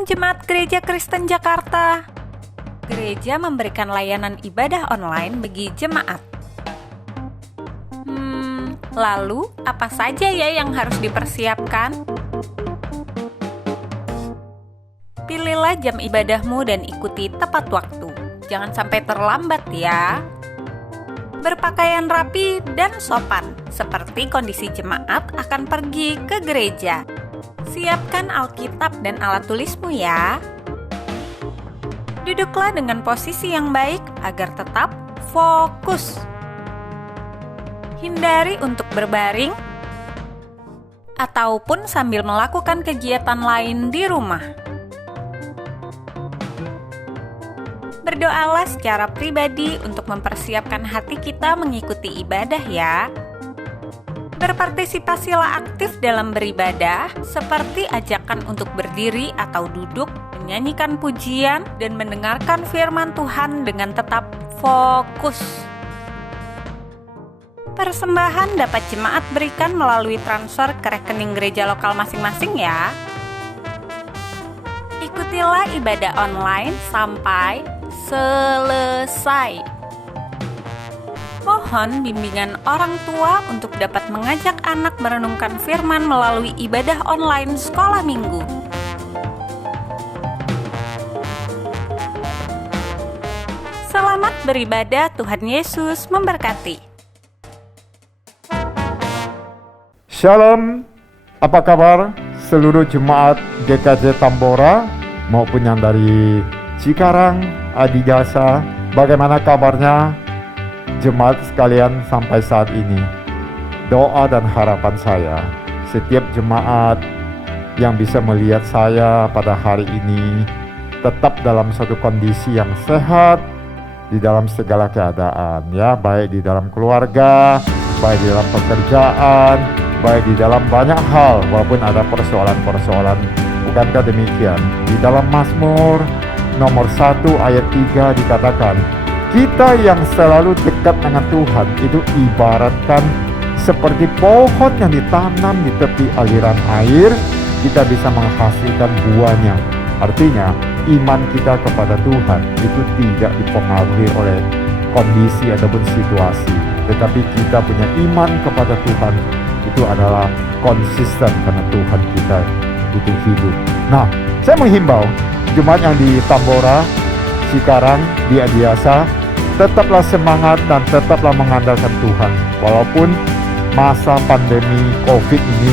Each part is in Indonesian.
Shalom Jemaat Gereja Kristen Jakarta. Gereja memberikan layanan ibadah online bagi jemaat. Lalu apa saja ya yang harus dipersiapkan? Pilihlah jam ibadahmu dan ikuti tepat waktu. Jangan sampai terlambat ya. Berpakaian rapi dan sopan, seperti kondisi jemaat akan pergi ke gereja. Siapkan Alkitab dan alat tulismu ya. Duduklah dengan posisi yang baik agar tetap fokus. Hindari untuk berbaring ataupun sambil melakukan kegiatan lain di rumah. Berdoalah secara pribadi untuk mempersiapkan hati kita mengikuti ibadah ya. Berpartisipasilah aktif dalam beribadah, seperti ajakan untuk berdiri atau duduk, menyanyikan pujian, dan mendengarkan firman Tuhan dengan tetap fokus. Persembahan dapat jemaat berikan melalui transfer ke rekening gereja lokal masing-masing ya. Ikutilah ibadah online sampai selesai. Mohon bimbingan orang tua untuk dapat mengajak anak merenungkan firman melalui ibadah online sekolah minggu. Selamat beribadah, Tuhan Yesus memberkati. Shalom, apa kabar seluruh jemaat GKJ Tambora maupun yang dari Cikarang, Adijasa, bagaimana kabarnya? Jemaat sekalian sampai saat ini, doa dan harapan saya, setiap jemaat yang bisa melihat saya pada hari ini tetap dalam satu kondisi yang sehat di dalam segala keadaan, ya, baik di dalam keluarga, baik di dalam pekerjaan, baik di dalam banyak hal, walaupun ada persoalan-persoalan. Bukankah demikian? Di dalam Mazmur nomor 1 ayat 3 dikatakan, kita yang selalu dekat dengan Tuhan itu ibaratkan seperti pohon yang ditanam di tepi aliran air, kita bisa menghasilkan buahnya. Artinya, iman kita kepada Tuhan itu tidak dipengaruhi oleh kondisi ataupun situasi, tetapi kita punya iman kepada Tuhan itu adalah konsisten karena Tuhan kita itu hidup. Nah, saya menghimbau jemaat yang di Tambora, Cikarang, di Adiasa, tetaplah semangat dan tetaplah mengandalkan Tuhan. Walaupun masa pandemi COVID ini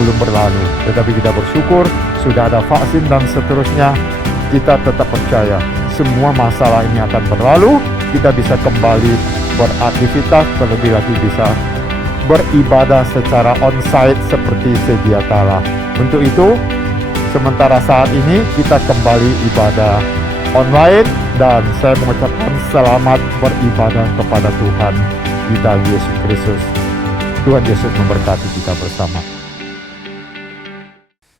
belum berlalu, tetapi kita bersyukur sudah ada vaksin dan seterusnya. Kita tetap percaya semua masalah ini akan berlalu. Kita bisa kembali beraktivitas, terlebih lagi bisa beribadah secara onsite seperti sedia kala. Untuk itu, sementara saat ini kita kembali ibadah online dan saya mengucapkan selamat beribadah kepada Tuhan kita Yesus Kristus. Tuhan Yesus memberkati kita bersama.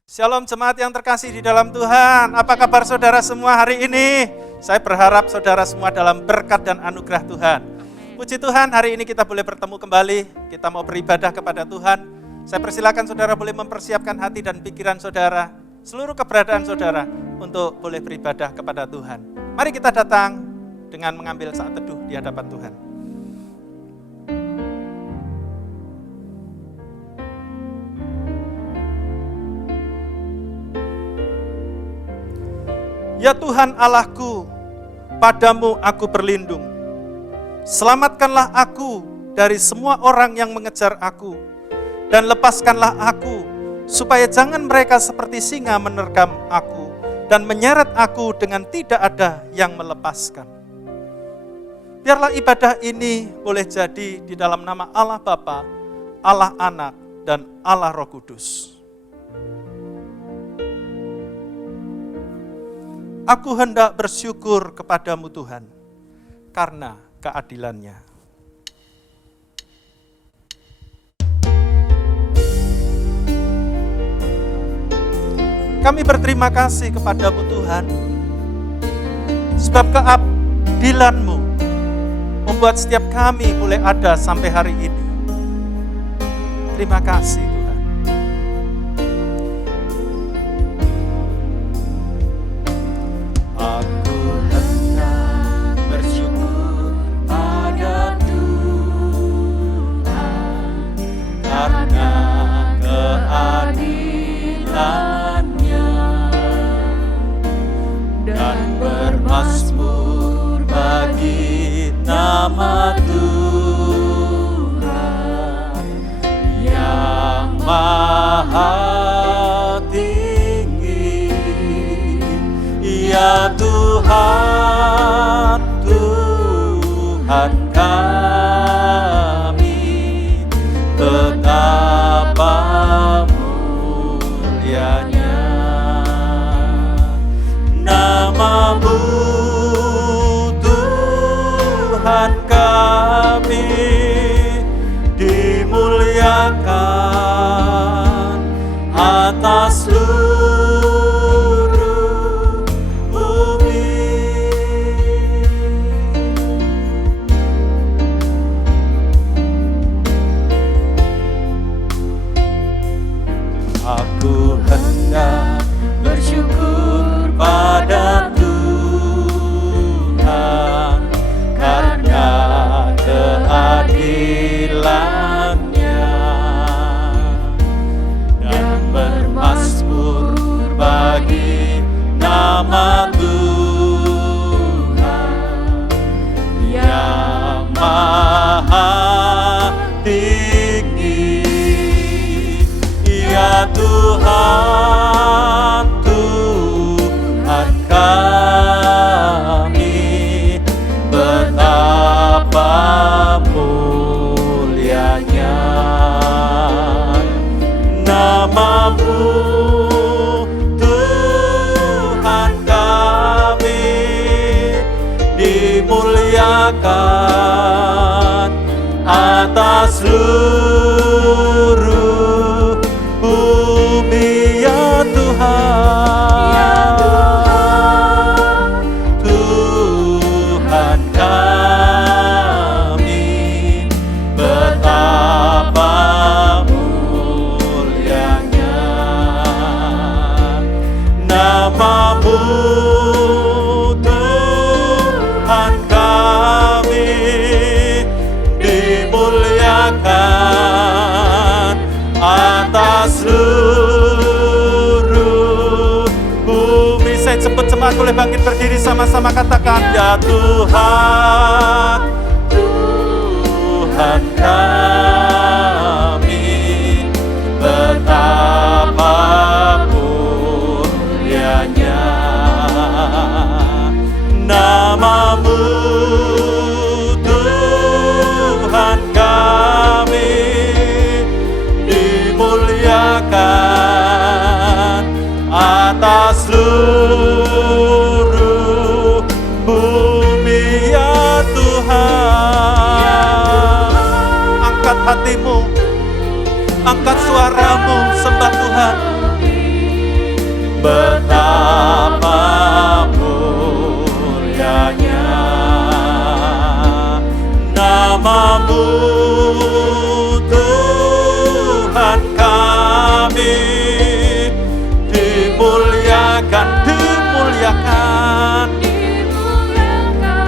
Shalom jemaat yang terkasih di dalam Tuhan. Apa kabar saudara semua hari ini? Saya berharap saudara semua dalam berkat dan anugerah Tuhan. Puji Tuhan, hari ini kita boleh bertemu kembali. Kita mau beribadah kepada Tuhan. Saya persilakan saudara boleh mempersiapkan hati dan pikiran saudara, seluruh keberadaan saudara untuk boleh beribadah kepada Tuhan. Mari kita datang dengan mengambil saat teduh di hadapan Tuhan. Ya Tuhan Allahku, padamu aku berlindung. Selamatkanlah aku dari semua orang yang mengejar aku, dan lepaskanlah aku supaya jangan mereka seperti singa menerkam aku dan menyeret aku dengan tidak ada yang melepaskan. Biarlah ibadah ini boleh jadi di dalam nama Allah Bapa, Allah Anak, dan Allah Roh Kudus. Aku hendak bersyukur kepadamu Tuhan, karena keadilan-Nya. Kami berterima kasih kepadamu Tuhan, sebab keadilan-Mu membuat setiap kami boleh ada sampai hari ini. Terima kasih Tuhan. atas seluruh bumi. Saya jemput jemaat boleh bangkit berdiri sama-sama, katakan ya Tuhan, Tuhan kami, betapa mulianya nama-Mu Tuhan kami, dimuliakan atas seluruh bumi ya Tuhan. Angkat hatimu, angkat suaramu, sembah Tuhan. Betapa mulianya nama-Mu Tuhan kami, dimuliakan, dimuliakan,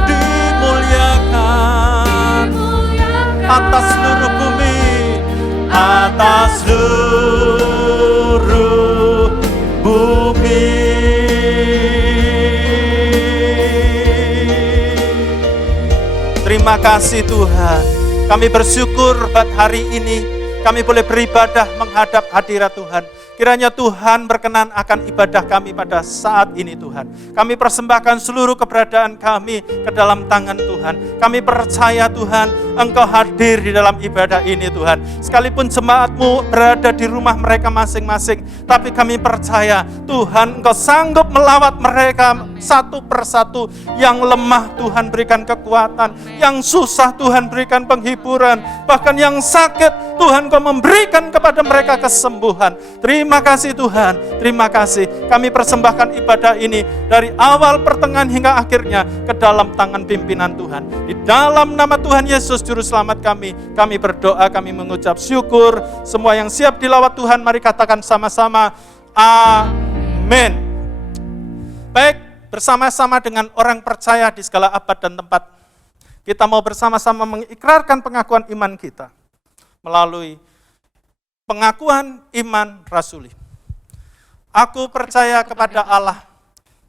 dimuliakan atas seluruh bumi, atas seluruh bumi. Terima kasih Tuhan. Kami bersyukur buat hari ini kami boleh beribadah menghadap hadirat Tuhan. Kiranya Tuhan berkenan akan ibadah kami pada saat ini Tuhan. Kami persembahkan seluruh keberadaan kami ke dalam tangan Tuhan. Kami percaya Tuhan, Engkau hadir di dalam ibadah ini Tuhan. Sekalipun jemaat-Mu berada di rumah mereka masing-masing, tapi kami percaya Tuhan Engkau sanggup melawat mereka satu persatu. Yang lemah Tuhan berikan kekuatan, yang susah Tuhan berikan penghiburan, bahkan yang sakit Tuhan Engkau memberikan kepada mereka kesembuhan. Terima kasih Tuhan, terima kasih. Kami persembahkan ibadah ini dari awal, pertengahan hingga akhirnya ke dalam tangan pimpinan Tuhan. Di dalam nama Tuhan Yesus Juru Selamat kami berdoa, kami mengucap syukur. Semua yang siap dilawat Tuhan, mari katakan sama-sama, amin. Baik, bersama-sama dengan orang percaya di segala abad dan tempat, kita mau bersama-sama mengikrarkan pengakuan iman kita melalui pengakuan iman rasuli. Aku percaya kepada Allah,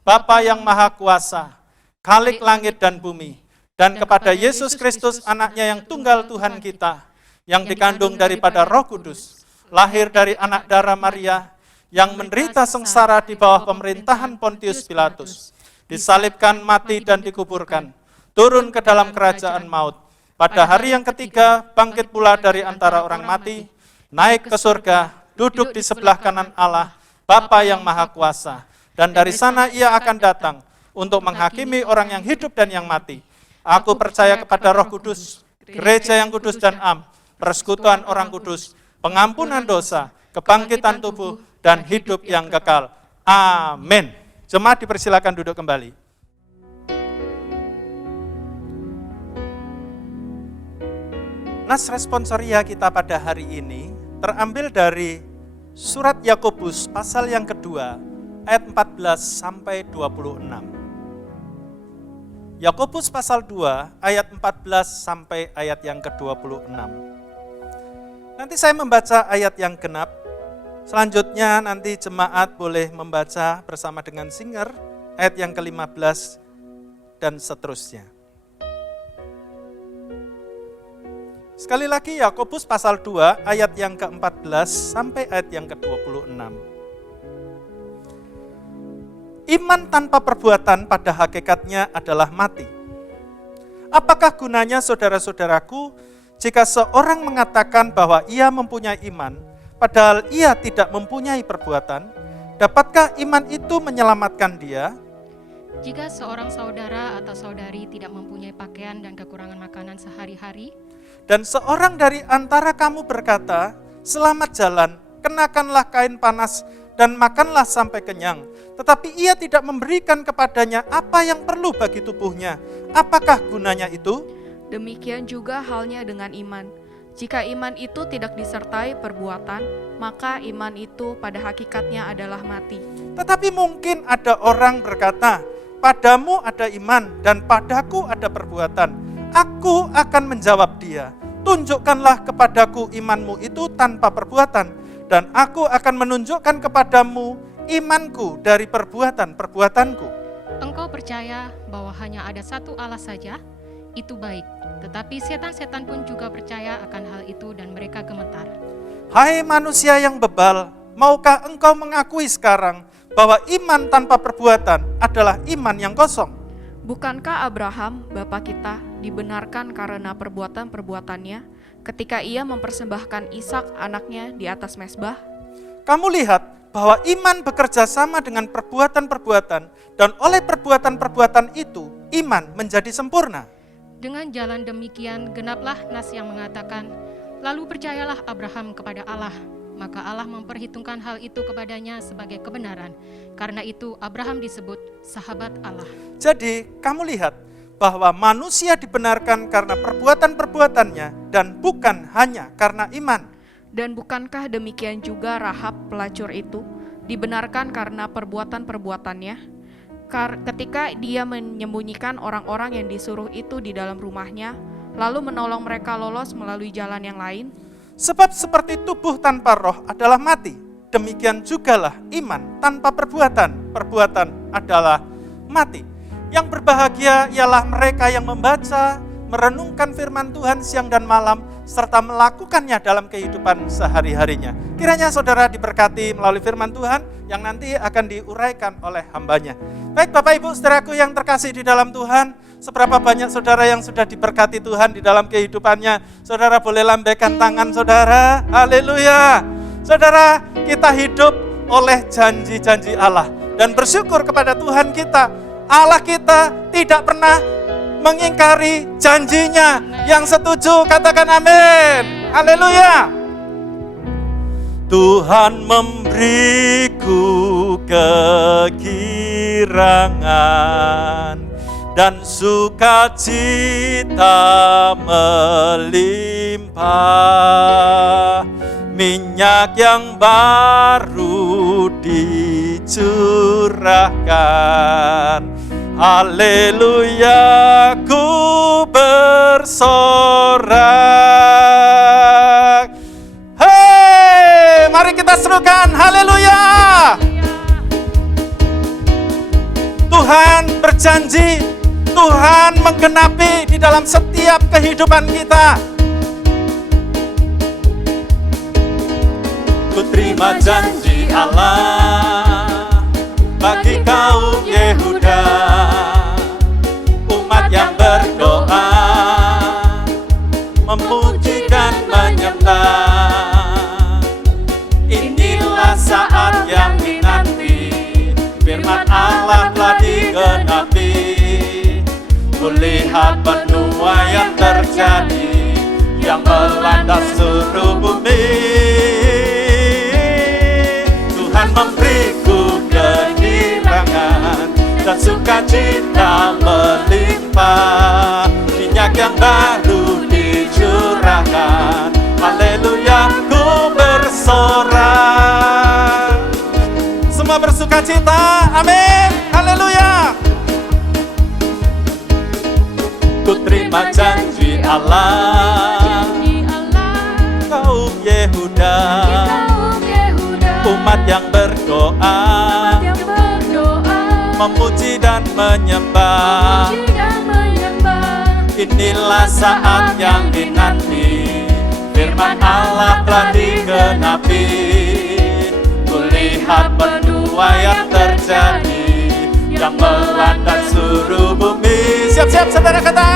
Bapa yang Maha Kuasa, Khalik langit dan bumi, dan kepada Yesus Kristus, anaknya yang tunggal Tuhan kita, yang dikandung daripada Roh Kudus, lahir dari anak darah Maria, yang menderita sengsara di bawah pemerintahan Pontius Pilatus, disalibkan, mati dan dikuburkan, turun ke dalam kerajaan maut. Pada hari yang ketiga, bangkit pula dari antara orang mati, naik ke surga, duduk di sebelah kanan Allah, Bapa yang Maha Kuasa. Dan dari sana ia akan datang untuk menghakimi orang yang hidup dan yang mati. Aku percaya kepada Roh Kudus, gereja yang kudus dan am, persekutuan orang kudus, pengampunan dosa, kebangkitan tubuh, dan hidup yang kekal. Amin. Jemaat dipersilakan duduk kembali. Nas responsoria kita pada hari ini terambil dari surat Yakobus pasal yang kedua ayat 14 sampai 26. Yakobus pasal 2 ayat 14 sampai ayat yang ke-26. Nanti saya membaca ayat yang genap. Selanjutnya nanti jemaat boleh membaca bersama dengan singer ayat yang ke-15 dan seterusnya. Sekali lagi Yakobus pasal 2 ayat yang ke-14 sampai ayat yang ke-26. Iman tanpa perbuatan pada hakikatnya adalah mati. Apakah gunanya saudara-saudaraku jika seorang mengatakan bahwa ia mempunyai iman, padahal ia tidak mempunyai perbuatan? Dapatkah iman itu menyelamatkan dia? Jika seorang saudara atau saudari tidak mempunyai pakaian dan kekurangan makanan sehari-hari, dan seorang dari antara kamu berkata, selamat jalan, kenakanlah kain panas dan makanlah sampai kenyang, tetapi ia tidak memberikan kepadanya apa yang perlu bagi tubuhnya, apakah gunanya itu? Demikian juga halnya dengan iman. Jika iman itu tidak disertai perbuatan, maka iman itu pada hakikatnya adalah mati. Tetapi mungkin ada orang berkata, padamu ada iman dan padaku ada perbuatan. Aku akan menjawab dia, tunjukkanlah kepadaku imanmu itu tanpa perbuatan, dan aku akan menunjukkan kepadamu imanku dari perbuatan-perbuatanku. Engkau percaya bahwa hanya ada satu Allah saja, itu baik. Tetapi setan-setan pun juga percaya akan hal itu dan mereka gemetar. Hai manusia yang bebal, maukah engkau mengakui sekarang bahwa iman tanpa perbuatan adalah iman yang kosong? Bukankah Abraham, bapa kita, dibenarkan karena perbuatan-perbuatannya ketika ia mempersembahkan Ishak anaknya di atas mezbah? Kamu lihat bahwa iman bekerja sama dengan perbuatan-perbuatan, dan oleh perbuatan-perbuatan itu, iman menjadi sempurna. Dengan jalan demikian genaplah nas yang mengatakan, lalu percayalah Abraham kepada Allah, maka Allah memperhitungkan hal itu kepadanya sebagai kebenaran. Karena itu Abraham disebut sahabat Allah. Jadi kamu lihat bahwa manusia dibenarkan karena perbuatan-perbuatannya dan bukan hanya karena iman. Dan bukankah demikian juga Rahab pelacur itu dibenarkan karena perbuatan-perbuatannya? Ketika dia menyembunyikan orang-orang yang disuruh itu di dalam rumahnya, lalu menolong mereka lolos melalui jalan yang lain? Sebab seperti tubuh tanpa roh adalah mati, demikian jugalah iman tanpa perbuatan. Perbuatan adalah mati. Yang berbahagia ialah mereka yang membaca, merenungkan firman Tuhan siang dan malam, serta melakukannya dalam kehidupan sehari-harinya. Kiranya saudara diberkati melalui firman Tuhan yang nanti akan diuraikan oleh hambanya. Baik Bapak Ibu saudaraku yang terkasih di dalam Tuhan, seberapa banyak saudara yang sudah diberkati Tuhan di dalam kehidupannya? Saudara boleh lambaikan tangan saudara, haleluya. Saudara, kita hidup oleh janji-janji Allah dan bersyukur kepada Tuhan kita. Allah kita tidak pernah mengingkari janjinya. Yang setuju katakan amin. Haleluya. Tuhan memberiku kegirangan dan sukacita melimpah. Minyak yang baru dicurahkan. Haleluya, ku bersorak. Hei, mari kita serukan haleluya. Tuhan berjanji, Tuhan menggenapi di dalam setiap kehidupan kita. Ku terima janji Allah bagi kaum Yehuda, umat yang berdoa, memuji dan menyembah. Inilah saat yang dinanti, firman Allah telah digenapi. Kulihat penuaian terjadi yang melanda seluruh bumi. Tuhan memberiku kegirangan dan sukacita melimpah. Minyak yang baru dicurahkan. Haleluya, ku bersorak. Semua bersukacita, amin. Haleluya. Ku terima janji Allah, kaum Yehuda, umat yang berdoa, memuji dan menyembah. Inilah saat yang dinanti, firman Allah telah digenapi. Kulihat penuaian terjadi yang melanda seluruh bumi. Siap-siap saudara kata,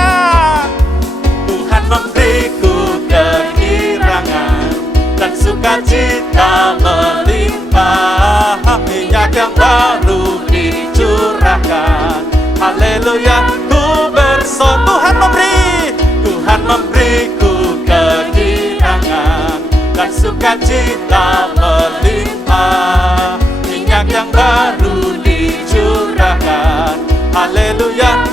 Tuhan memberiku kegirangan dan sukacita melimpah. Minyak yang baru dicurahkan. Haleluya, ku bersorak. Tuhan memberiku kegirangan dan sukacita melimpah. Minyak yang baru dicurahkan. Haleluya,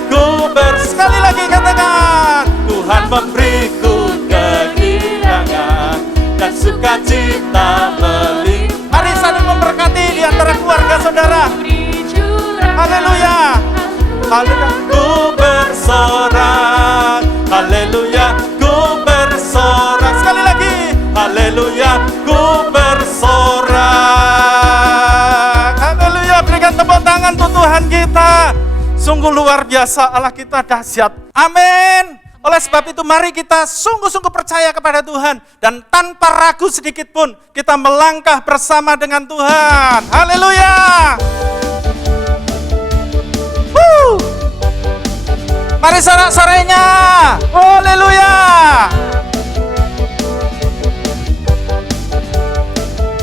sekali lagi katakan, Tuhan memberiku kegirangan dan sukacita Sungguh luar biasa, Allah kita dahsyat. Amin. Oleh sebab itu mari kita sungguh-sungguh percaya kepada Tuhan. Dan tanpa ragu sedikit pun kita melangkah bersama dengan Tuhan. Haleluya. Mari sorak-sorenya. Haleluya.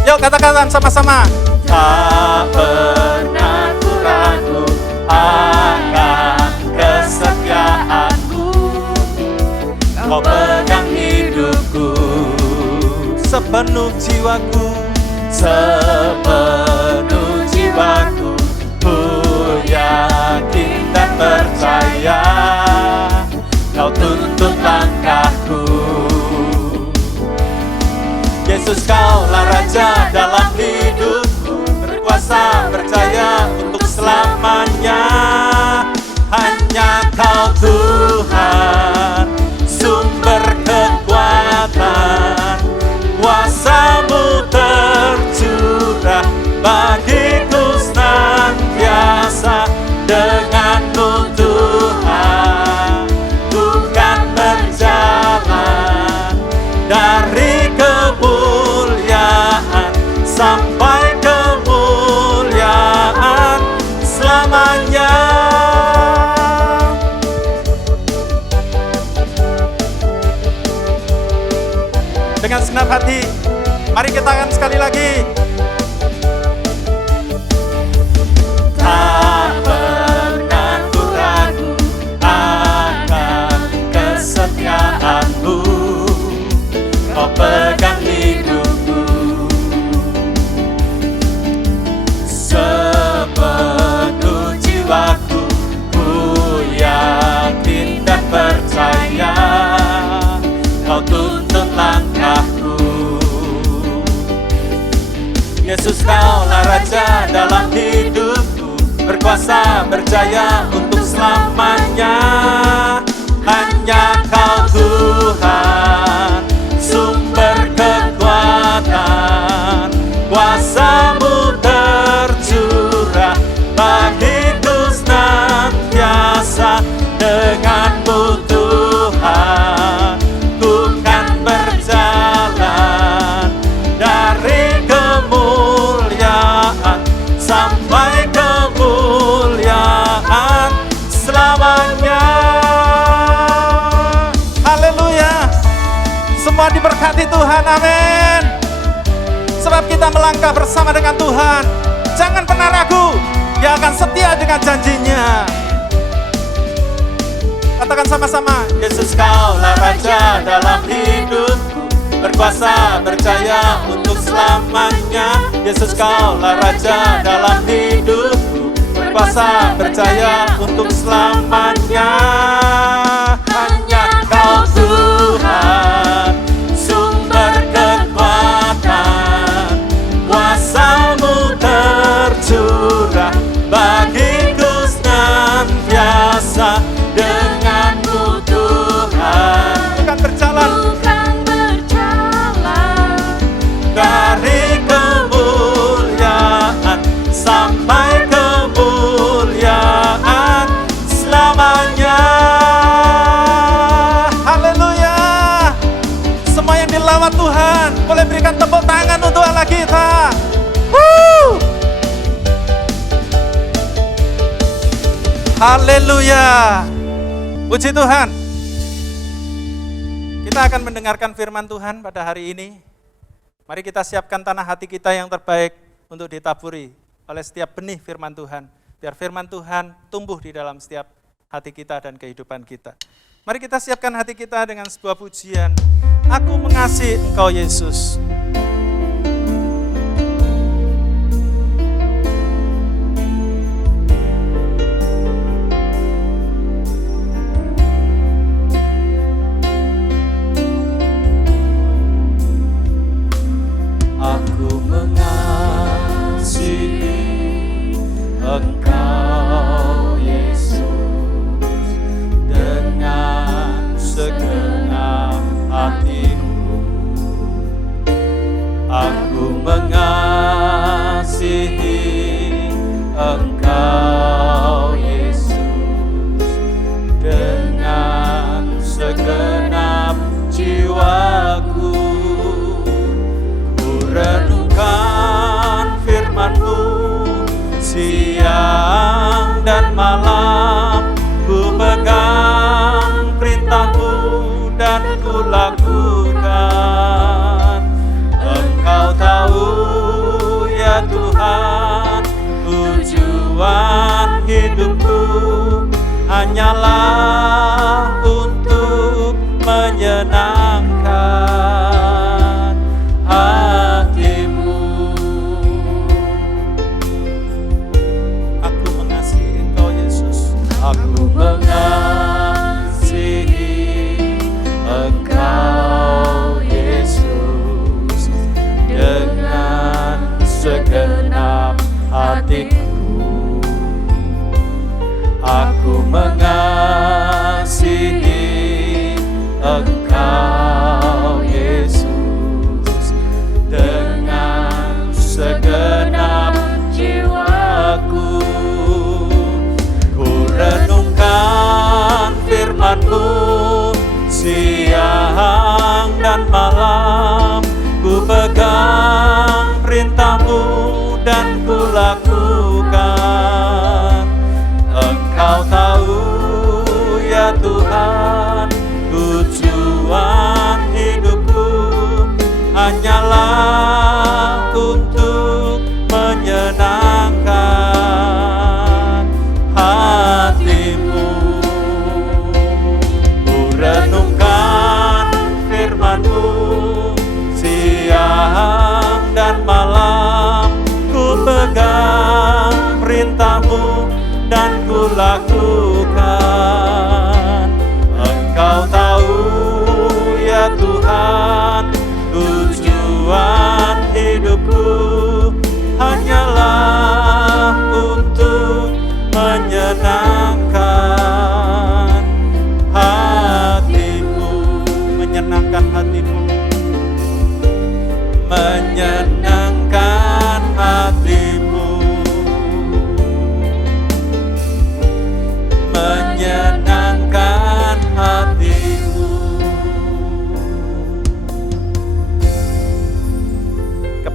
Yuk katakan sama-sama. Tak pernah ku ragu akan kesetiaanmu. Kau pegang hidupku sepenuh jiwaku, sepenuh jiwaku. Ku yakin dan percaya Kau tuntun langkahku. Yesus Kaulah Raja dalam hidupku, berkuasa percaya untuk selamanya. Hanya Kau Tuhan, sumber kekuatan, kuasa-Mu tercurah bagiku senantiasa. Dengan-Mu Tuhan, ku kan berjalan dari kemuliaan sampai kemuliaan selamanya. Dengan segenap hati, mari kita akan sekali lagi. Tak pernah ku ragu akan kesetiaanmu. Kau pegang hidupku sepenuh jiwaku. Ku yakin dan percaya Kau tuntun langkahku. Yesus Kaulah Raja dalam hidupku, berkuasa berjaya untuk selamanya. Hanya Kau Tuhan, sumber kekuatan, kuasa-Mu tercurah bagiku senantiasa. Dengan-Mu Tuhan, ku kan berjalan dari kemuliaan sampai kemuliaan selamanya. Haleluya. Semua diberkati Tuhan, amin. Sebab kita melangkah bersama dengan Tuhan. Jangan pernah ragu, Dia akan setia dengan janjinya. Katakan sama-sama. Yesus Kaulah Raja dalam hidupku, berkuasa percaya untuk selamanya. Yesus Kaulah Raja dalam hidupku, berkuasa percaya untuk selamanya. Hanya Kau Tuhan, sumber kekuatan, kuasa-Mu tercurah bagiku senantiasa. Dengan-Mu Tuhan, bukan berjalan dari kemuliaan sampai kemuliaan selamanya. Haleluya. Semua yang dilawat Tuhan, boleh berikan tepuk tangan untuk Allah kita. Haleluya. Puji Tuhan. Kita akan mendengarkan firman Tuhan pada hari ini. Mari kita siapkan tanah hati kita yang terbaik untuk ditaburi oleh setiap benih firman Tuhan. Biar firman Tuhan tumbuh di dalam setiap hati kita dan kehidupan kita. Mari kita siapkan hati kita dengan sebuah pujian. Aku mengasihi Engkau Yesus. Dengan segenap hatiku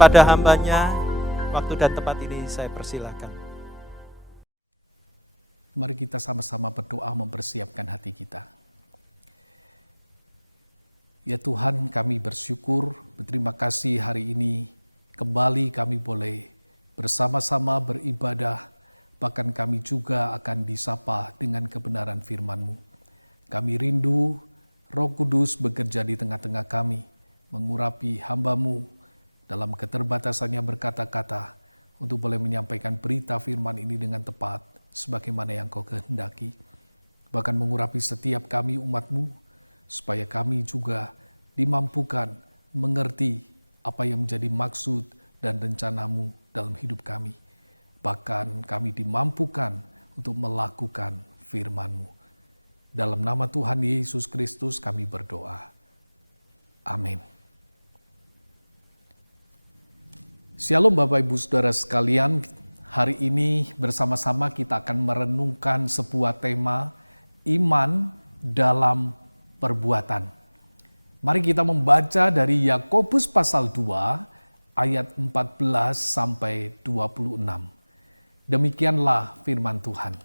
kepada hambanya, waktu dan tempat ini saya persilakan. Mari kita sama-sama berdoa mempersiapkan hati kita. Ya Tuhan, kami bersyukur, berterima kasih hari ini kembali kami boleh bersama-sama beribadah, bahkan kami juga akan disapa dengan kebenaran firman-Mu. Kami rindu Roh Kudus bekerja di tengah-tengah kami, mengurapi hamba-Mu dalam keterbatasannya berkata-kata, untuk boleh menyampaikan berita firman ini dengan tepat, sebagaimana yang Kau kehendaki. Bahkan mengurapi setiap kami umat-Mu, supaya kami juga dimampukan mengerti apa yang menjadi maksud dan rencana-Mu dalam hidup kami. Bahkan kami dimampukan untuk melakukan firman-Mu. Dalam nama Tuhan Yesus Kristus kami berdoa. Amin. Shalom Bapak Ibu Saudara sekalian, hari ini bersama-sama kita akan merenungkan sebuah tema iman dalam perbuatan. Mari kita membaca dari Yakobus pasal 2 ayat 14 sampai 26. Demikianlah firman Tuhan.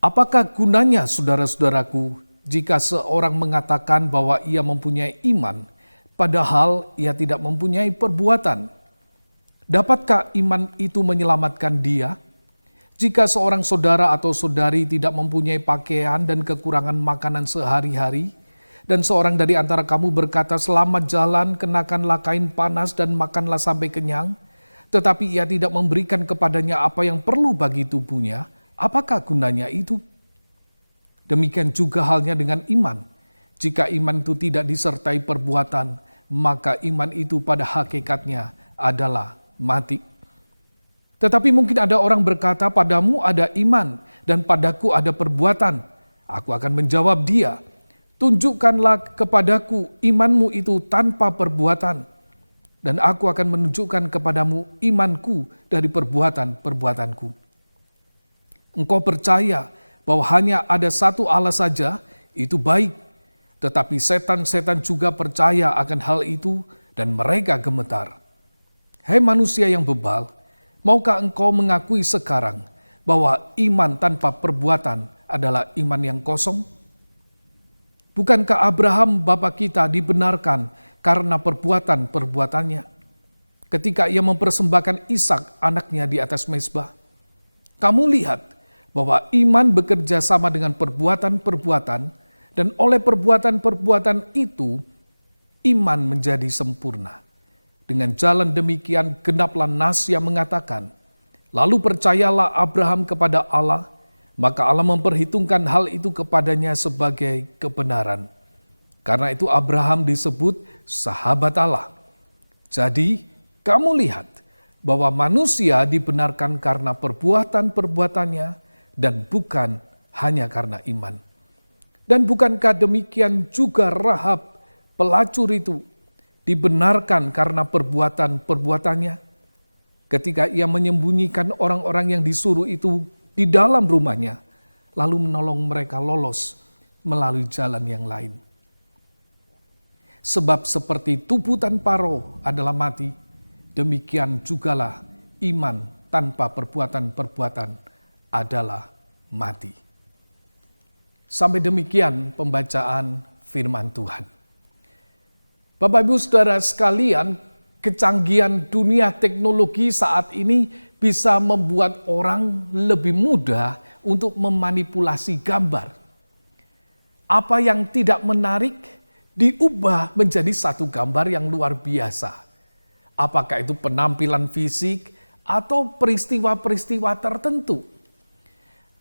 Apakah gunanya saudara-saudaraku jika seorang mengatakan bahwa ia mempunyai iman, padahal ia tidak mempunyai perbuatan? Dapatkah iman itu menyelamatkan dia? Jika seorang saudara atau saudari tidak mempunyai pakaian dan kekurangan makanan sehari-hari, dan seorang dari antara kamu berkata, "Selamat jalan, kenakanlah kain panas dan makanlah sampai kenyang," tetapi ia tidak memberikan kepadanya apa yang perlu bagi tubuhnya, apakah gunanya itu? Demikian juga halnya dengan iman. Jika iman itu tidak disertai perbuatan, maka iman itu pada hakikatnya adalah mati. Tetapi mungkin ada orang berkata, "Padamu ada iman dan padaku ada perbuatan." Aku akan menjawab dia, "Tunjukkanlah kepadaku imanmu itu tanpa perbuatan, dan aku akan menunjukkan kepadamu imanku dari perbuatan-perbuatanku." Engkau percaya bahwa hanya ada satu Allah saja, itu baik. Tetapi setan-setan juga percaya akan hal itu dan mereka gemetar. Hei manusia yang bebal, maukah engkau mengakui sekarang bahwa iman tanpa perbuatan adalah iman yang kosong? Bukankah Abraham bapa kita dibenarkan karena perbuatan-perbuatannya ketika ia mempersembahkan Ishak anaknya di atas mezbah? Kamu lihat bahwa iman bekerja sama dengan perbuatan-perbuatan, dan oleh perbuatan-perbuatan itu iman menjadi sempurna. Dengan jalan demikian genaplah nas yang mengatakan, "Lalu percayalah Abraham kepada Allah, maka Allah memperhitungkan hal itu kepadanya sebagai kebenaran." Karena itu Abraham disebut sahabat Allah. Jadi kamu lihat bahwa manusia dibenarkan karena perbuatan-perbuatannya dan bukan hanya karena iman. Dan bukankah demikian juga Rahab pelacur itu dibenarkan karena perbuatan-perbuatannya? Ketika ia menyembunyikan orang-orang yang disuruh itu di dalam rumahnya, lalu menolong mereka lolos melalui jalan yang lain. Sebab seperti tubuh tanpa roh adalah mati, demikian jugalah iman tanpa perbuatan-perbuatan adalah mati. Sampai demikian pembacaan firman Tuhan. Bapak Ibu Saudara sekalian, kecanggihan dunia teknologi saat ini bisa membuat orang lebih mudah untuk memanipulasi gambar. Apa yang tidak menarik diubah menjadi satu gambar yang luar biasa. Apakah itu penampilan fisik atau peristiwa-peristiwa tertentu.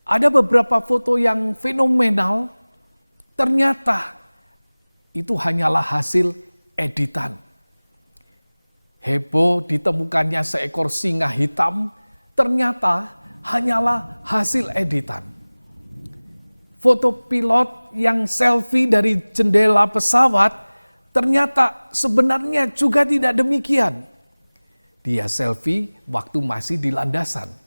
Ada beberapa foto yang fenomenal, ternyata itu hanyalah hasil editan. Heboh ditemukannya seekor singa hitam, ternyata hanyalah hasil editan. Foto pilot yang selfie dari jendela pesawat, ternyata sebenarnya juga tidak demikian. Dia selfie waktu masih di landasan.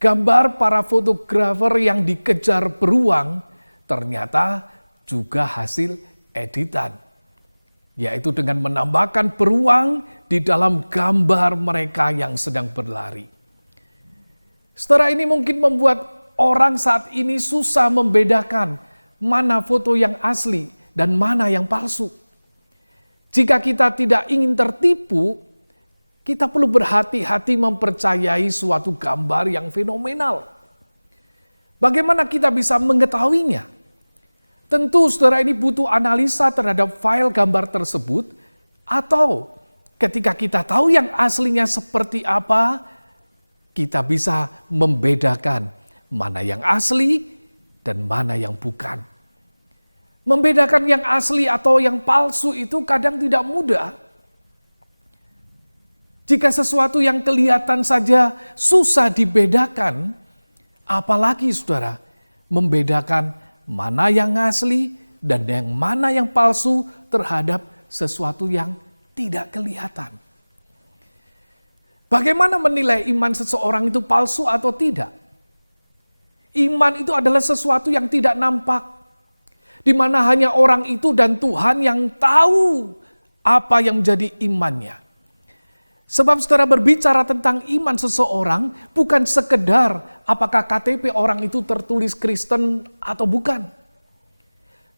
Gambar para fotografer yang dikejar beruang ternyata juga hasil editan. yaitu dengan menambahkan beruang di dalam gambar mereka yang sedang berlari. Saudara, ini mungkin membuat orang saat ini susah membedakan mana foto yang asli dan mana yang palsu. Jika kita tidak ingin tertipu, kita perlu berhati-hati mempercayai suatu gambar yang fenomenal. Bagaimana kita bisa mengetahuinya? Tentu saudara ini butuh analisa terhadap file gambar tersebut, atau ketika kita tahu yang aslinya seperti apa, kita bisa membedakan mana yang asli dan mana yang bukan. Membedakan yang asli atau yang palsu itu kadang tidak mudah. Jika sesuatu yang kelihatan saja susah dibedakan, apalagi saudara membedakan mana yang asli dan yang mana yang palsu terhadap sesuatu yang tidak kelihatan. Bagaimana menilai iman seseorang itu palsu atau tidak? Iman itu adalah sesuatu yang tidak nampak, di mana hanya orang itu dan Tuhan yang tahu apa yang menjadi imannya. Sebab saudara, berbicara tentang iman seseorang bukan sekedar apakah KTP orang itu tertulis Kristen atau bukan.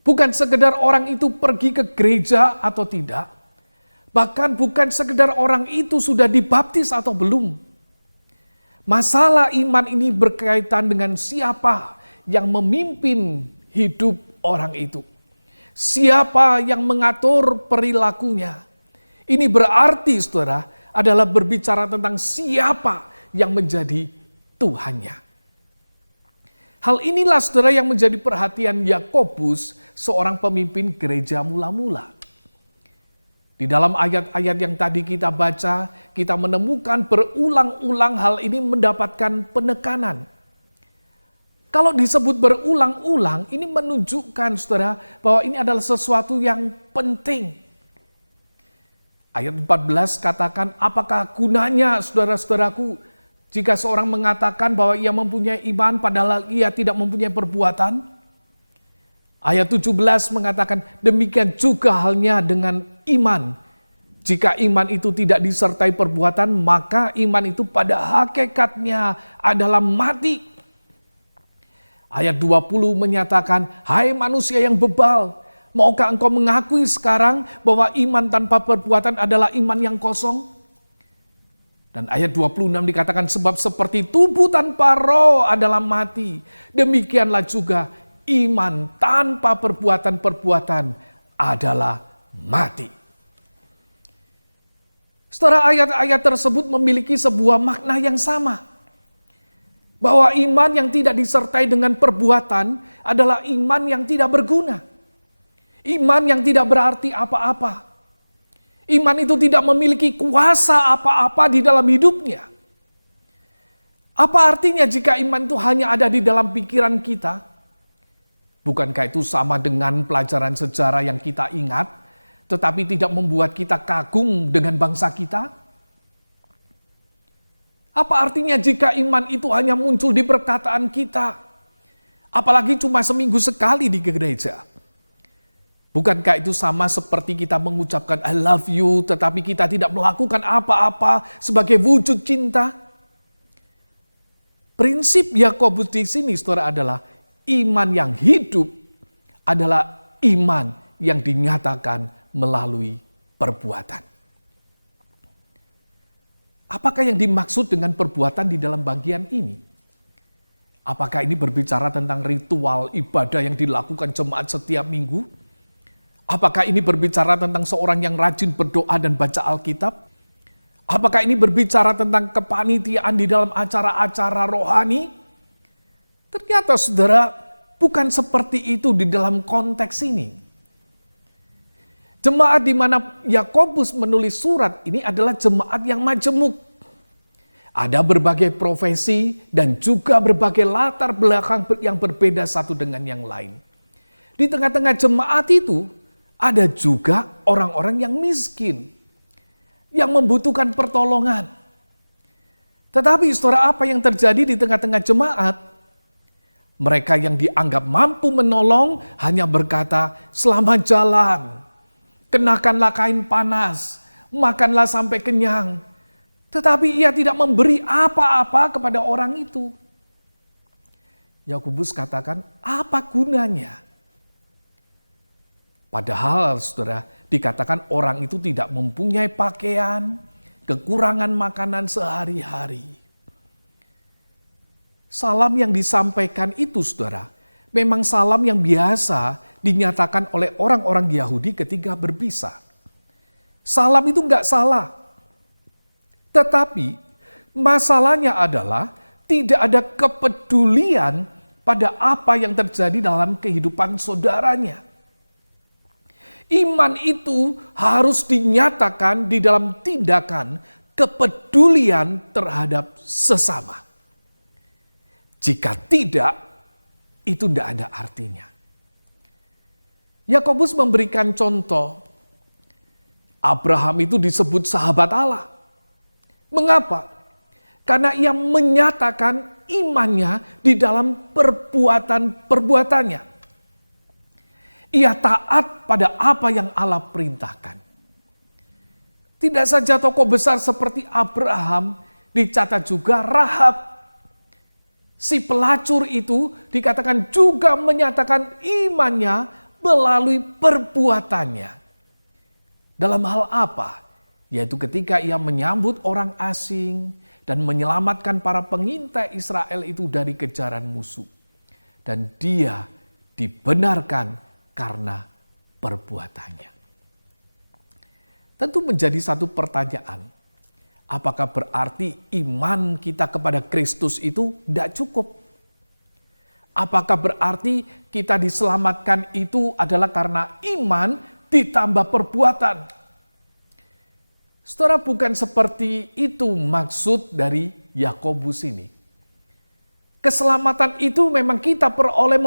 Bukan sekedar orang itu pergi ke gereja atau tidak. Bahkan bukan sekedar orang itu sudah dibaptis atau belum. Masalah iman ini berkaitan dengan siapa yang memimpin hidup orang itu. Siapa yang mengatur perilakunya. Ini berarti saudara, adalah berbicara tentang siapa yang menjadi Tuhannya. Hal inilah saudara yang menjadi perhatian Yakobus, seorang pemimpin gereja mula-mula. Di dalam ayat-ayat yang tadi kita baca, kita menemukan berulang-ulang hal ini mendapatkan penekanan. Kalau disebut berulang-ulang, ini menunjukkan saudara bahwa ini adalah sesuatu yang penting. Ayat 14 katakan, apakah gunanya saudara-saudaraku jika seorang mengatakan bahwa ia mempunyai iman padahal ia tidak mempunyai perbuatan? Ayat 17 mengatakan, demikian juga halnya dengan iman. Jika iman itu tidak disertai perbuatan, maka iman itu pada hakikatnya adalah mati. Ayat 20 menyatakan, hai manusia yang bebal, maukah engkau mengakui sekarang bahwa iman tanpa perbuatan adalah iman yang kosong? Dan ayat 26 dikatakan, sebab seperti tubuh tanpa roh adalah mati, demikianlah juga iman tanpa perbuatan-perbuatan adalah mati. Saudara, ayat-ayat tersebut memiliki sebuah makna yang sama. Bahwa iman yang tidak disertai dengan perbuatan adalah iman yang tidak berguna. Iman yang tidak berarti apa-apa. Iman itu tidak memiliki kuasa apa-apa di dalam hidupnya. Apa artinya jika iman itu hanya ada di dalam pikiran kita? Bukankah itu sama dengan pelajaran sejarah yang kita ingat, tetapi tidak membuat kita kagum dengan bangsa kita? Apa artinya jika iman itu hanya muncul di perkataan kita? Apalagi cuma seminggu sekali di gereja. Bukankah itu sama seperti kita mengucapkan I love you, tetapi kita tidak melakukan apa-apa sebagai wujud cinta? Prinsip Yakobus di sini, saudara, adalah iman yang hidup adalah iman yang dinyatakan melalui perbuatan. Apakah yang dimaksud dengan perbuatan di dalam bagian ini? Apakah ini berbicara tentang ritual ibadah yang dilakukan jemaat setiap minggu? Apakah ini berbicara tentang seorang yang rajin berdoa dan baca Alkitab? Apakah ini berbicara tentang kepanitiaan di dalam acara-acara rohani? Ternyata saudara, bukan seperti itu di dalam konteks ini. Jemaat di mana Yakobus menulis surat ini adalah jemaat yang majemuk. Ada berbagai profesi dan juga berbagai latar belakang yang berbeda satu dengan yang lain. Di tengah-tengah jemaat itu ada juga orang-orang yang miskin, yang membutuhkan pertolongan. Tetapi saudara, apa yang terjadi di tengah-tengah jemaat? Mereka yang dianggap mampu menolong hanya berkata, selamat jalan. kenakanlah kain panas, makanlah sampai kenyang. Tetapi ia tidak memberi apa-apa kepada orang itu. Yakobus katakan, apa gunanya? Padahal saudara, dikatakan orang itu tidak mempunyai pakaian, kekurangan makanan sehari-hari. Salam yang disampaikan itu saudara, memang salam yang biasa dinyatakan oleh orang-orang Yahudi ketika berpisah. Salam itu enggak salah. Tetapi masalahnya adalah tidak ada kepedulian pada apa yang terjadi dalam kehidupan saudaranya. Iman itu harus dinyatakan di dalam tindakan kepedulian terhadap sesama. Jika tidak, itu tidak ada artinya. Yakobus memberikan contoh. Abraham itu disebut sahabat Allah. Mengapa? Karena ia menyatakan imannya di dalam perbuatan-perbuatannya. Ia taat pada apa yang Allah perintahkan. Tidak saja tokoh besar seperti Abraham, dicatat juga Rahab. Si pelacur itu dikatakan juga menyatakan imannya melalui perbuatannya. Dalam hal apa? Yaitu ketika ia menyambut orang asing dan menyelamatkan para pengintai Israel itu dari kejaran musuh. Dan dia dibenarkan karena perbuatannya. Tentu menjadi satu pertanyaan. Apakah berarti iman kita kepada Kristus itu tidak cukup? Apakah berarti kita diselamatkan itu adalah karena iman ditambah perbuatan? Saudara, bukan seperti itu maksud dari Yakobus ini. Keselamatan itu memang kita peroleh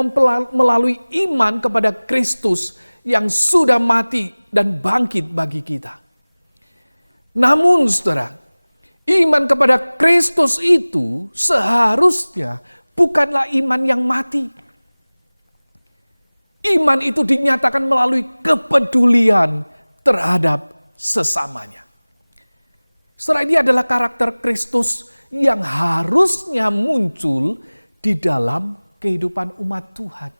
melalui iman kepada Kristus yang sudah mati dan bangkit bagi kita. Namun saudara, iman kepada Kristus itu seharusnya bukanlah iman yang mati. Iman itu dinyatakan melalui kepedulian terhadap sesamanya. Saudara, ini adalah karakter Kristus yang harusnya muncul di dalam kehidupan umat Tuhan.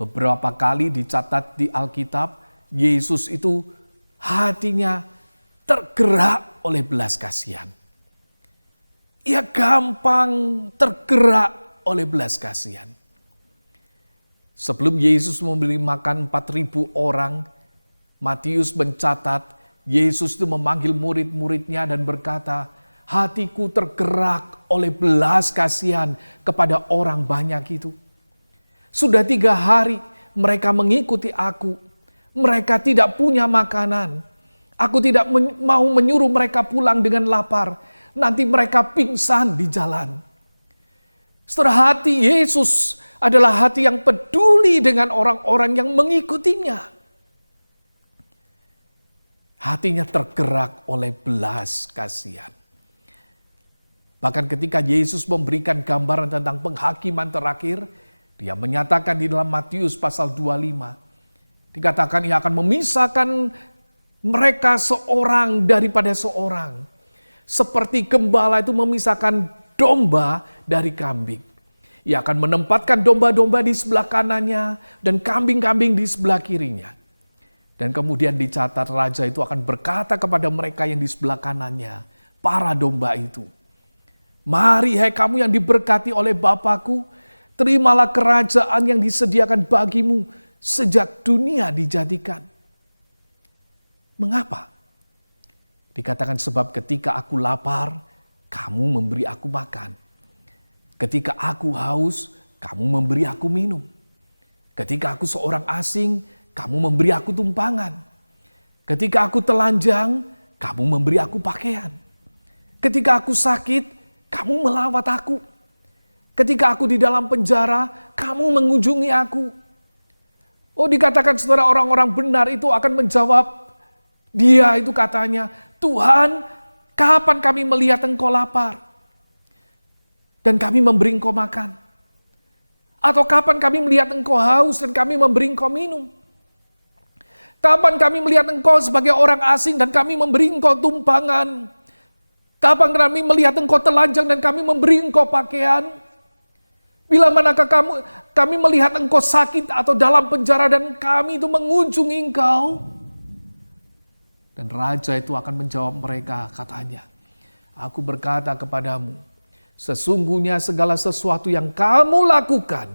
Beberapa kali dicatat di Alkitab, Yesus itu hatinya tergerak oleh belas kasihan. Ia gampang tergerak oleh belas kasihan. Sebelum Yesus memberi makan 4.000 orang, Matius mencatat Yesus itu memanggil murid-muridnya dan berkata, hatiku tergerak oleh belas kasihan kepada orang banyak itu. Sudah 3 hari mereka mengikuti aku. Mereka tidak punya makanan. Aku tidak mau menyuruh mereka pulang dengan lapar. Nanti mereka pingsan di jalan. Saudara, hati Yesus adalah hati yang peduli dengan orang-orang yang mengikutinya. Hatinya tergerak oleh belas kasihan. Bahkan ketika Yesus memberikan gambaran tentang penghakiman terakhir, dia menyatakan di dalam Matius pasal 25, dikatakan ia akan memisahkan mereka seorang daripada seorang. Seperti gembala itu memisahkan domba dari kambing. Ia akan menempatkan domba-domba di sebelah kanannya dan kambing-kambing di sebelah kirinya. Dan kemudian dicatat raja itu akan berkata kepada mereka yang di sebelah kanannya, para domba itu, mari hai kamu yang diberkati oleh Bapakku, terimalah kerajaan yang disediakan bagimu sejak dunia dijadikan. Mengapa? Dikatakan sebab ketika aku lapar, kamu memberi aku makan. Ketika aku haus, kamu memberi aku minum. Ketika aku seorang asing, kamu memberi aku tumpangan. Ketika aku telanjang, kamu memberi aku pakaian. Ketika aku sakit, kamu melawat aku. Ketika aku di dalam penjara, kamu mengunjungi aku. Oh, dikatakan saudara, orang-orang benar itu akan menjawab, dia itu katanya, Tuhan, kapan kami melihat engkau lapar dan kami memberi engkau makan? Atau kapan kami melihat engkau haus dan kami memberi engkau minum? Kapan kami melihat Engkau sebagai orang asing dan kami memberi Engkau tumpangan? Kapan kami melihat Engkau telanjang dan kami memberi Engkau pakaian? Bila manakah kami melihat Engkau sakit atau dalam penjara dan kami itu mengunjungi Engkau? Dan raja itu akan menjawab mereka, katanya, aku berkata kepadamu, sesungguhnya segala sesuatu yang kamu lakukan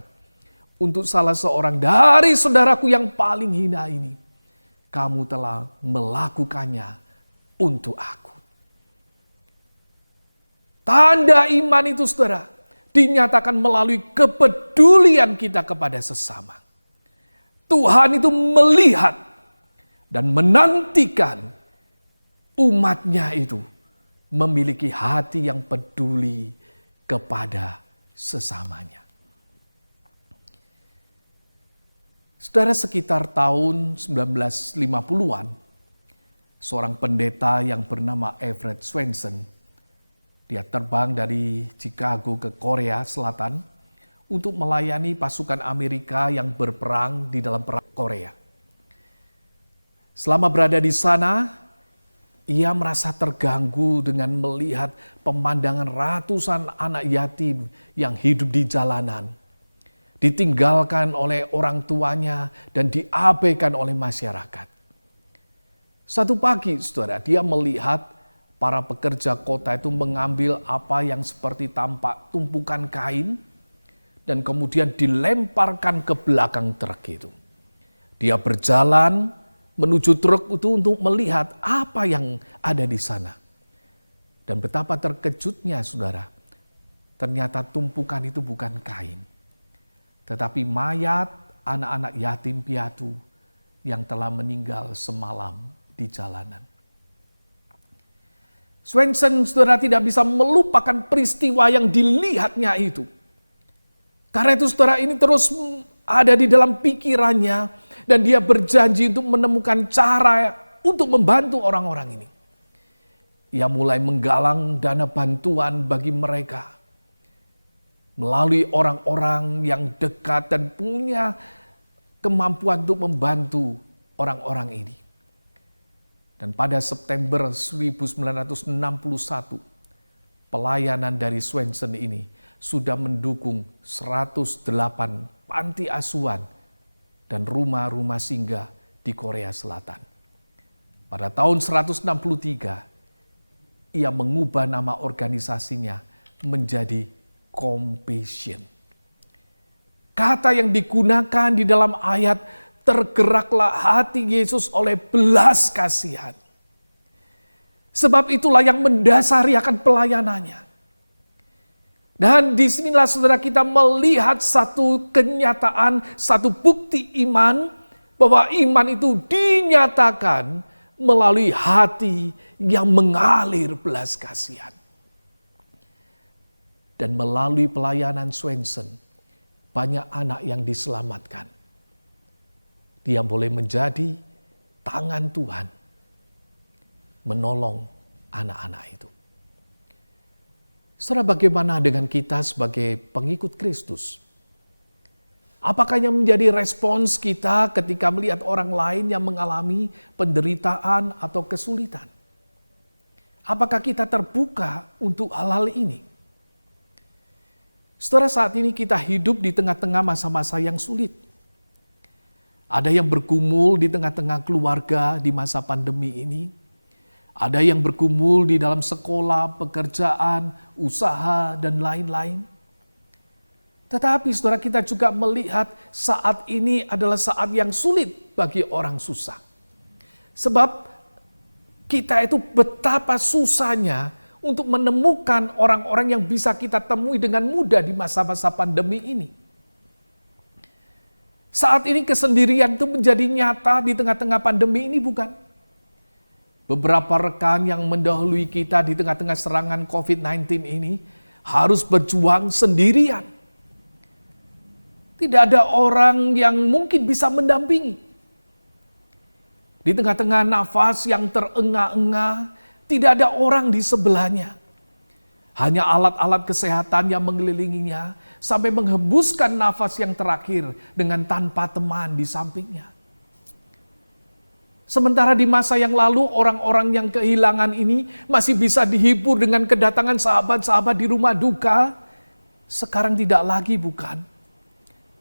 untuk salah seorang dari saudaraku yang paling hina ini, kamu telah melakukannya untuk aku. Tanda iman itu, saudara, dinyatakan melalui kepedulian kita kepada sesama. Tuhan itu melihat dan menantikan umatnya itu memiliki hati yang peduli kepada sesamanya. Saudara, sekitar tahun 1950-an, seorang pendeta yang bernama Everett Swenson, dia terbang dari Chicago ke Korea Selatan untuk melayani pasukan Amerika yang berperang di dalam perang Korea. Selama berada di sana, ia merasa terganggu dengan melihat pemandangan ratusan anak yatim yang hidup di jalanan, ditinggalkan oleh orang tuanya dan diabaikan oleh masyarakat. Satu pagi, saudara, dia melihat para pekerja kota itu mengambil apa yang seperti tampak tumpukan kain dan kemudian dilemparkan ke belakang truk itu. Dia berjalan menuju truk itu untuk melihat apa yang ada di sana. Dan betapa terkejutnya, saudara. Ternyata tumpukan itu bukan kain, tetapi mayat anak-anak yatim piatu yang telah meninggal semalam di jalanan. Swenson, saudara, tidak bisa melupakan peristiwa yang dilihatnya itu. Karena itu, saudara, ini terus ada di dalam pikirannya dan dia berjanji untuk menemukan cara untuk membantu orang-orang ini. Ia mulai menggalang dana bantuan bagi mereka melalui orang-orang yang dekat dan punya kemampuan untuk membantu orang-orang ini. Dan pada September 1961, pelayanan dari Swenson ini sudah mendukung 108 panti asuhan dan rumah-rumah singgah di Korea Selatan. Pada tahun 163, ia mengubah nama organisasinya menjadi Compassion. Kata yang digunakan di dalam ayat, tergeraklah hati Yesus oleh belas kasihan. Sebab itulah yang mendasari akan pelayanannya. Dan disinilah, saudara, kita melihat satu kenyataan, satu bukti iman, bahwa iman itu dinyatakan melalui hati yang mengalir belas kasihan. Dan melalui pelayanan Swenson, banyak anak yang diselamatkan. Dia boleh menjadi tangan Tuhan menolong anak-anak itu. Saudara, bagaimana dengan kita sebagai pengikut Kristus? Apakah yang menjadi respons kita ketika melihat orang lain yang mengalami penderitaan atau kesulitan? Apakah kita terbuka untuk hal-hal ini? Saudara, saat ini kita hidup di tengah-tengah masa-masa yang sulit. Ada yang bergumul di tengah-tengah keluarga di masa pandemi ini. Ada yang bergumul di dalam sekolah, pekerjaan, usaha, dan lain-lain. Tetapi, saudara, kita juga melihat saat ini adalah saat yang sulit bagi orang susah. Sebab kita itu betapa susahnya untuk menemukan orang-orang yang bisa kita temui dengan mudah di masa-masa pandemi ini. Saat ini kesendirian itu menjadi nyata di tengah-tengah pandemi ini, bukan? Beberapa rekan yang mendahului kita di tengah-tengah serangan COVID-19 ini harus berjuang sendirian. Tidak ada orang yang mungkin bisa mendampingi. Di tengah-tengah nafas yang terengah-engah, tidak ada orang di sebelahnya. Hanya alat-alat kesehatan yang mengelilinginya sampai menghembuskan nafas yang terakhir dengan tanpa teman di sampingnya. Sementara di masa yang lalu orang-orang yang kehilangan ini masih bisa dihibur dengan kedatangan sahabat-sahabat di rumah duka. Sekarang tidak lagi, bukan?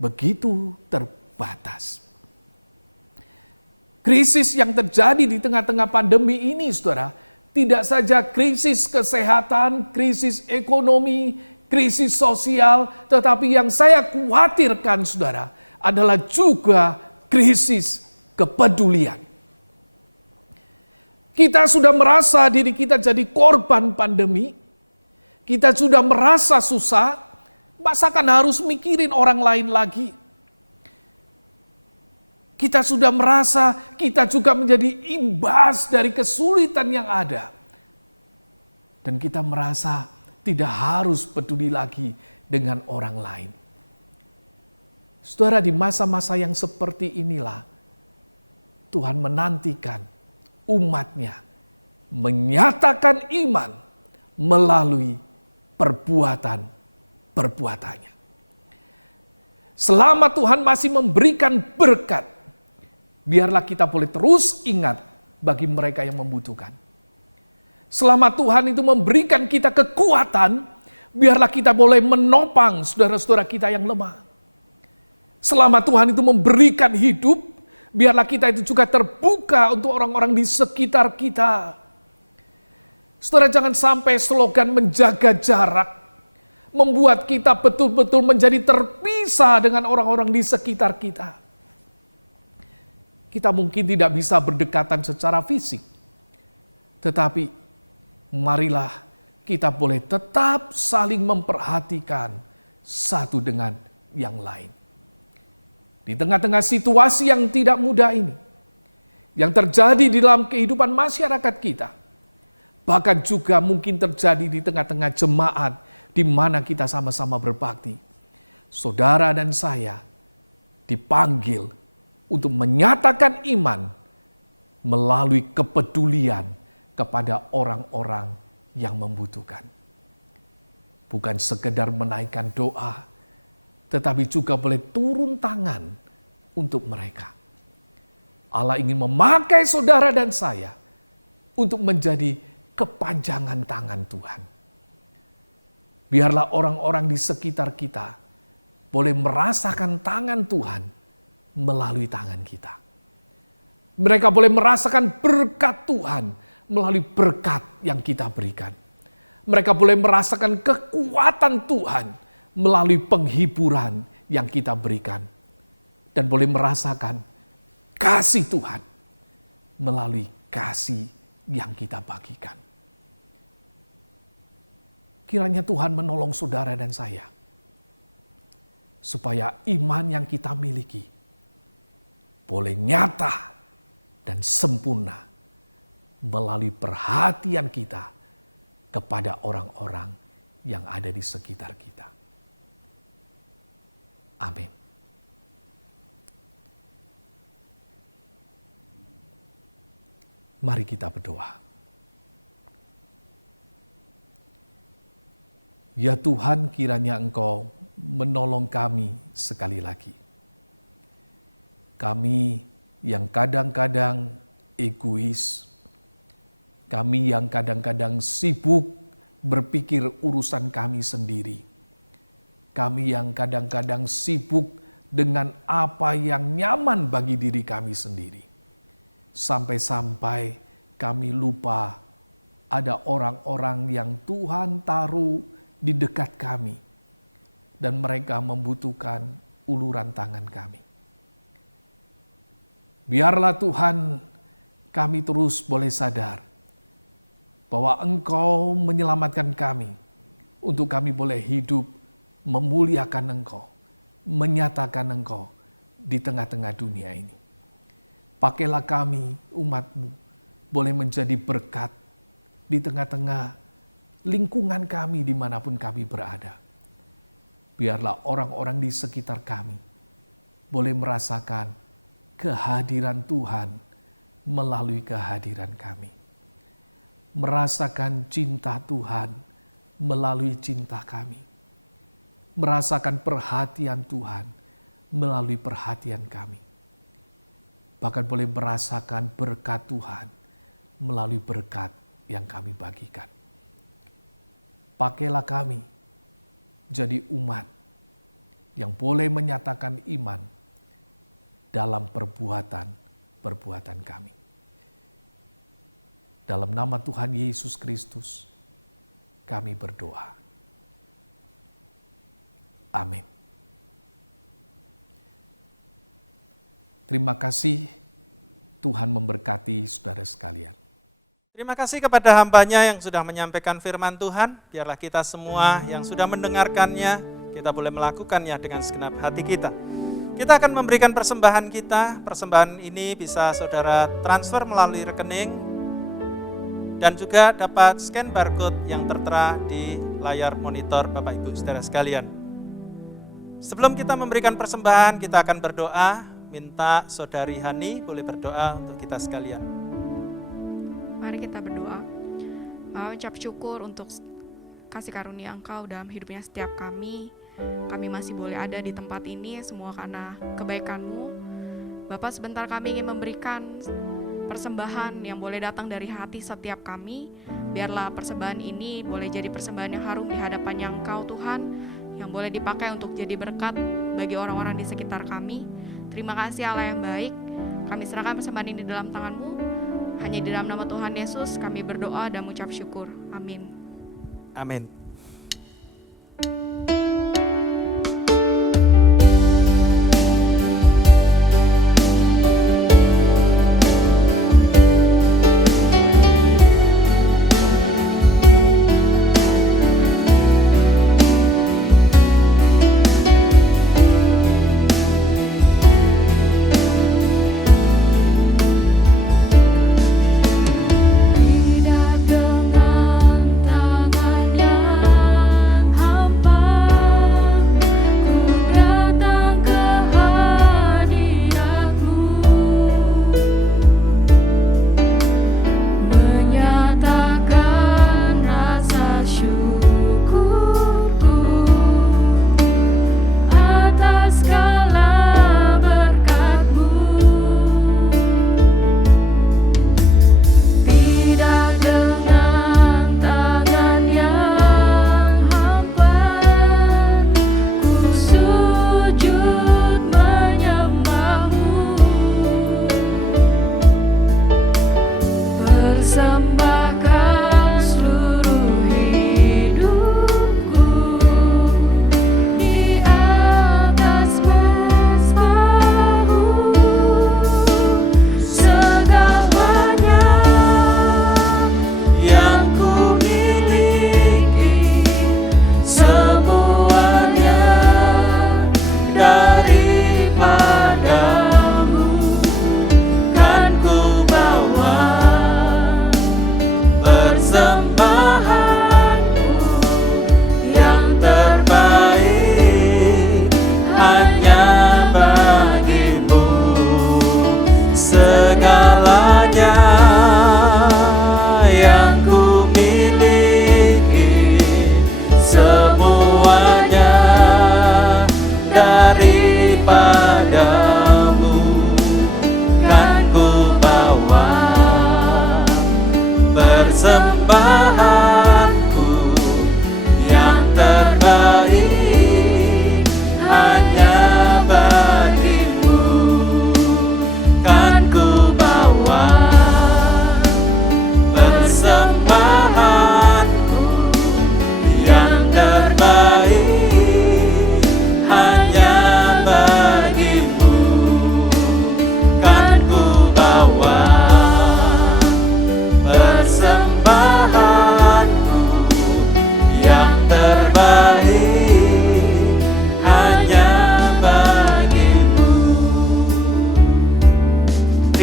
Begitu terbatas. Krisis yang terjadi di tengah-tengah pandemi ini, saudara, tidak saja krisis kesehatan, krisis ekonomi, krisis sosial, tetapi yang saya khawatirkan, saudara, adalah juga krisis kepedulian. Kita sudah merasa diri kita jadi korban pandemi. Kita sudah merasa susah. Masakan harus mikirin orang lain lagi. Kita sudah merasa kita juga menjadi imbas dari kesulitan yang ada. Dan kita merasa tidak harus peduli lagi dengan orang lain. Saudara, di masa-masa yang seperti inilah Tuhan menantikan umatnya menyatakan iman melalui perbuatannya. Selama Tuhan masih memberikan berkat, biarlah kita boleh terus ingat bagi mereka yang membutuhkan. Selama Tuhan itu memberikan kita kekuatan, biarlah kita boleh menopang saudara-saudara kita yang lemah. Selama Tuhan itu memberikan hidup, biarlah kita itu juga terbuka untuk orang-orang di sekitar kita. Saudara, jangan sampai slogan menjaga jarak membuat kita betul-betul menjadi terpisah dengan orang-orang di sekitar kita. Kita mungkin tidak bisa berdekatan secara fisik, tetapi marilah kita boleh tetap saling memperhatikan satu dengan yang lain. Di tengah-tengah situasi yang tidak mudah ini, yang terjadi di dalam kehidupan masyarakat kita, bahkan juga mungkin terjadi di tengah-tengah jemaat di mana kita sama-sama berbakti. Saudara dan saya dipanggil untuk menyatakan iman melalui kepedulian kepada orang-orang yang membutuhkan. Bukan sekedar menaikkan doa, tetapi juga boleh turun tangan untuk mereka. Allah ingin memakai saudara dan saya untuk menjadi kepanjangan tangan Tuhan. Biarlah orang-orang di sekitar kita boleh merasakan tangan Tuhan melalui tangan kita. Mereka boleh merasakan berkat Tuhan melalui berkat yang kita berikan. Mereka boleh merasakan kekuatan Tuhan melalui penghiburan yang kita berikan. Dan boleh merasakan kasih Tuhan melalui kasih yang kita bagikan. Kiranya Tuhan menolong saudara dan saya, supaya iman yang kita miliki boleh nyata dan sempurna melalui perhatian kita kepada orang-orang yang ada di sekitar kita. Amin. Mari kita berdoa. Ya Tuhan, kiranya Engkau menolong kami sekali lagi. Kami yang kadang-kadang egois, kami yang kadang-kadang sibuk berpikir urusan kami sendiri. Kami yang kadang-kadang sibuk dengan apa yang nyaman bagi diri kami sendiri. Sampai-sampai kami lupa ada orang-orang yang Tuhan taruh di dekat kami. Dan mereka membutuhkan uluran tangan kami. Biarlah Tuhan kami terus boleh sadar bahwa Engkau menyelamatkan kami untuk kami boleh hidup memuliakan Engkau, menyatakan Engkau di tengah-tengah dunia ini. Pakailah kami, umat-Mu, boleh menjadi berkat di tengah-tengah lingkungan kami dimanapun kami berada. Biarlah orang-orang di sekitar kami boleh merasakan kehadiran Tuhan melalui kehadiran kami. Merasakan cinta Tuhan melalui cinta kami. Merasakan perhatian Tuhan melalui perhatian kami. bahkan boleh merasakan berkat Tuhan melalui berkat yang kami bagikan. Pakailah kami jadi umat yang boleh menyatakan iman dalam perbuatan kami. Dalam nama Tuhan Yesus Kristus, kami berdoa. Amin. Terima kasih, Tuhan memberkati saudara sekalian. Terima kasih kepada hamba-Nya yang sudah menyampaikan firman Tuhan. Biarlah kita semua yang sudah mendengarkannya, kita boleh melakukannya dengan segenap hati kita. Kita akan memberikan persembahan kita. Persembahan ini bisa saudara transfer melalui rekening dan juga dapat scan barcode yang tertera di layar monitor Bapak Ibu saudara sekalian. Sebelum kita memberikan persembahan, kita akan berdoa. Minta saudari Hani boleh berdoa untuk kita sekalian. Mari kita berdoa. Bapa, ucap syukur untuk kasih karunia Engkau dalam hidupnya setiap kami. Kami masih boleh ada di tempat ini semua karena kebaikan-Mu. Bapa, sebentar kami ingin memberikan persembahan yang boleh datang dari hati setiap kami. Biarlah persembahan ini boleh jadi persembahan yang harum di hadapan Engkau Tuhan, yang boleh dipakai untuk jadi berkat bagi orang-orang di sekitar kami. Terima kasih Allah yang baik. Kami serahkan persembahan ini dalam tangan-Mu. Hanya di dalam nama Tuhan Yesus kami berdoa dan mengucap syukur. Amin. Amin.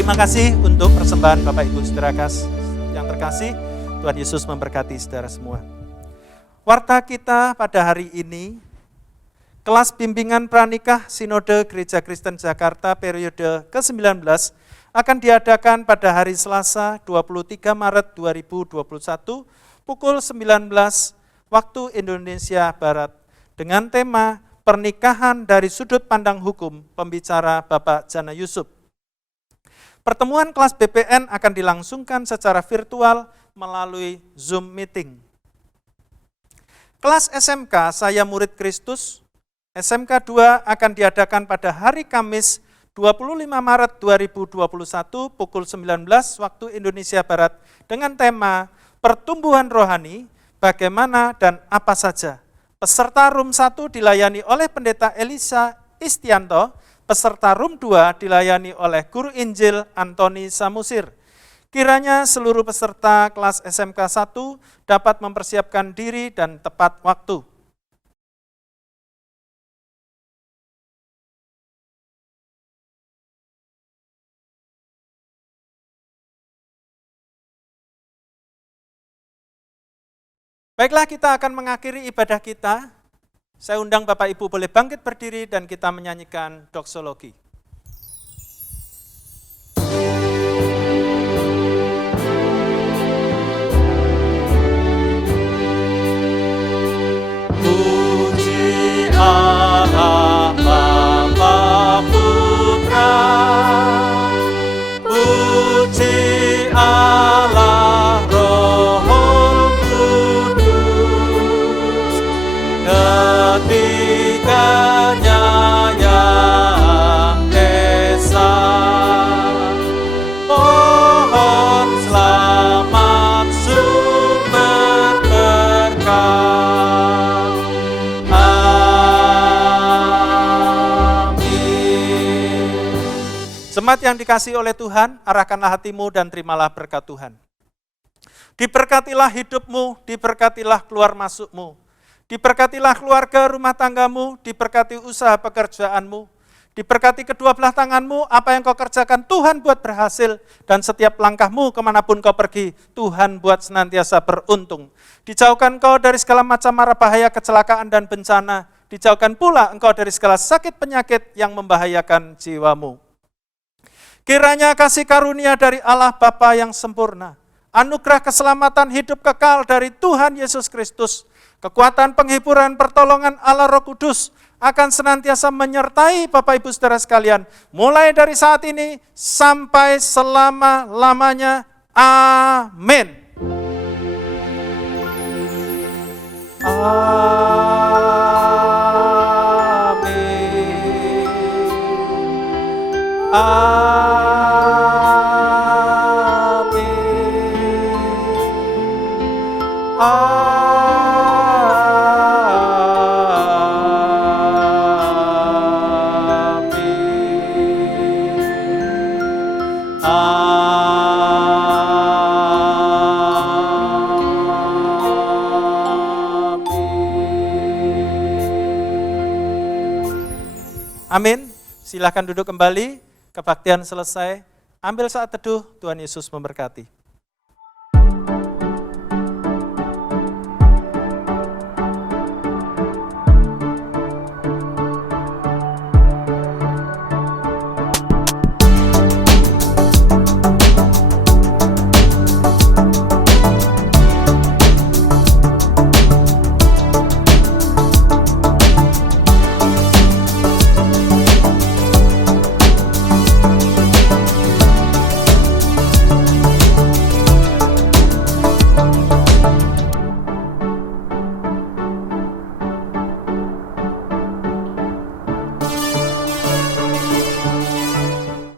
Terima kasih untuk persembahan Bapak Ibu Saudara yang terkasih. Tuhan Yesus memberkati saudara semua. Warta kita pada hari ini, kelas bimbingan pranikah Sinode Gereja Kristen Jakarta periode ke-19 akan diadakan pada hari Selasa 23 Maret 2021 pukul 19 waktu Indonesia Barat dengan tema Pernikahan dari Sudut Pandang Hukum, pembicara Bapak Jana Yusuf. Pertemuan kelas BPN akan dilangsungkan secara virtual melalui Zoom meeting. Kelas SMK Saya Murid Kristus, SMK 2 akan diadakan pada hari Kamis 25 Maret 2021 pukul 19 waktu Indonesia Barat dengan tema Pertumbuhan Rohani, Bagaimana dan Apa Saja. Peserta Room 1 dilayani oleh Pendeta Elisa Istianto, peserta Room 2 dilayani oleh Guru Injil Antoni Samusir. Kiranya seluruh peserta kelas SMK 1 dapat mempersiapkan diri dan tepat waktu. Baiklah, kita akan mengakhiri ibadah kita. Saya undang Bapak Ibu boleh bangkit berdiri dan kita menyanyikan doksologi. Puji Allah Bapa Putra, puji Allah Roh Kudus, ketiganya yang esa. Pohon selamat sumber berkah. Amin. Jemaat yang dikasihi oleh Tuhan, arahkanlah hatimu dan terimalah berkat Tuhan. Diberkatilah hidupmu, diberkatilah keluar masukmu, diberkatilah keluarga rumah tanggamu, diberkati usaha pekerjaanmu, diberkati kedua belah tanganmu, apa yang kau kerjakan Tuhan buat berhasil, dan setiap langkahmu kemanapun kau pergi, Tuhan buat senantiasa beruntung. Dijauhkan kau dari segala macam mara bahaya, kecelakaan dan bencana, dijauhkan pula engkau dari segala sakit penyakit yang membahayakan jiwamu. Kiranya kasih karunia dari Allah Bapa yang sempurna, anugerah keselamatan hidup kekal dari Tuhan Yesus Kristus, kekuatan penghiburan pertolongan Allah Roh Kudus akan senantiasa menyertai Bapak Ibu Saudara sekalian, mulai dari saat ini sampai selama-lamanya. Amin. Amin. Silakan duduk kembali, kebaktian selesai. Ambil saat teduh, Tuhan Yesus memberkati.